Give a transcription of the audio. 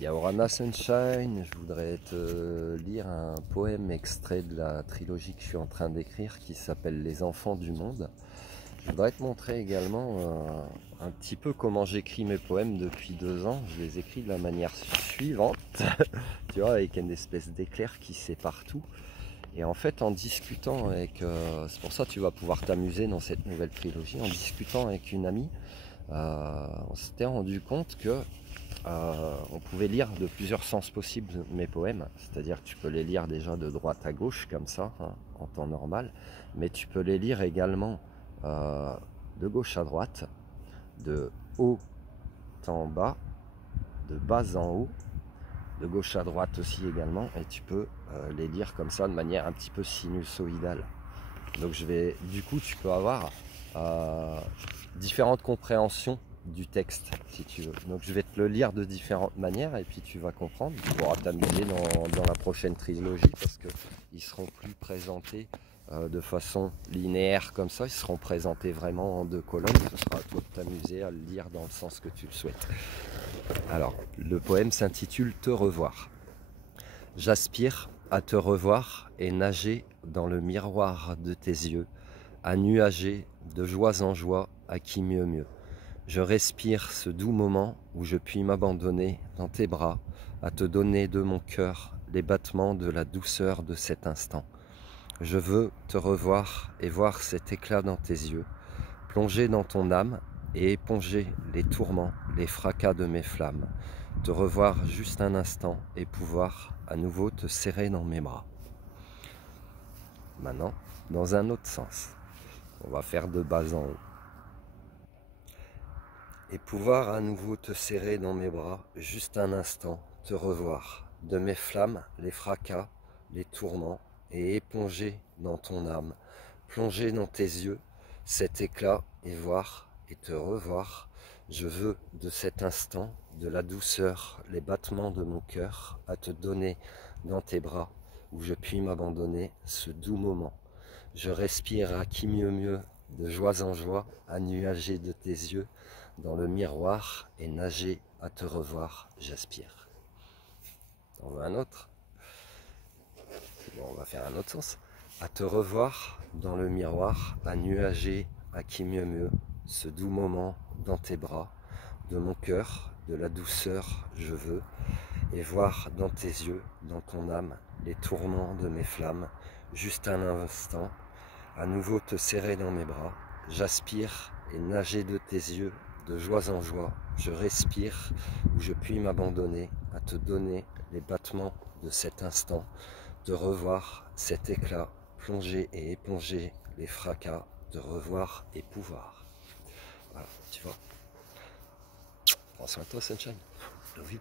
Yaorana Sunshine, je voudrais te lire un poème extrait de la trilogie que je suis en train d'écrire qui s'appelle Les Enfants du Monde. Je voudrais te montrer également un petit peu comment j'écris mes poèmes depuis 2 ans. Je les écris de la manière suivante, tu vois, avec une espèce d'éclair qui sépare tout. Et en fait, en discutant avec, c'est pour ça que tu vas pouvoir t'amuser dans cette nouvelle trilogie, en discutant avec une amie, on s'était rendu compte que on pouvait lire de plusieurs sens possibles mes poèmes, c'est-à-dire que tu peux les lire déjà de droite à gauche comme ça, hein, en temps normal, mais tu peux les lire également de gauche à droite, de haut en bas, de bas en haut, de gauche à droite aussi également, et tu peux les lire comme ça de manière un petit peu sinusoïdale. Donc du coup tu peux avoir différentes compréhensions du texte si tu veux. Donc je vais te le lire de différentes manières et puis tu vas comprendre. Tu pourras t'amuser dans la prochaine trilogie parce qu'ils seront plus présentés de façon linéaire comme ça. Ils seront présentés vraiment en 2 colonnes. Ce sera à toi de t'amuser à le lire dans le sens que tu le souhaites. Alors le poème s'intitule Te revoir. J'aspire à te revoir et nager dans le miroir de tes yeux, à nuager de joie en joie, à qui mieux mieux. Je respire ce doux moment où je puis m'abandonner dans tes bras, à te donner de mon cœur les battements de la douceur de cet instant. Je veux te revoir et voir cet éclat dans tes yeux, plonger dans ton âme et éponger les tourments, les fracas de mes flammes. Te revoir juste un instant et pouvoir à nouveau te serrer dans mes bras. Maintenant, dans un autre sens, on va faire de bas en haut. Et pouvoir à nouveau te serrer dans mes bras, juste un instant, te revoir, de mes flammes, les fracas, les tourments, et éponger dans ton âme, plonger dans tes yeux cet éclat et voir et te revoir. Je veux de cet instant, de la douceur, les battements de mon cœur, à te donner dans tes bras, où je puis m'abandonner ce doux moment. Je respire à qui mieux mieux, de joie en joie, à nuager de tes yeux, dans le miroir et nager à te revoir, j'aspire. On veut un autre? Bon, on va faire un autre sens. À te revoir dans le miroir, à nuager à qui mieux mieux, ce doux moment dans tes bras, de mon cœur, de la douceur je veux, et voir dans tes yeux, dans ton âme, les tourments de mes flammes, juste un instant, à nouveau te serrer dans mes bras, j'aspire et nager de tes yeux, de joie en joie, je respire, où je puis m'abandonner, à te donner les battements de cet instant, de revoir cet éclat, plonger et éponger les fracas, de revoir et pouvoir. Voilà, tu vois. Prends soin de toi, Sunshine. Love you.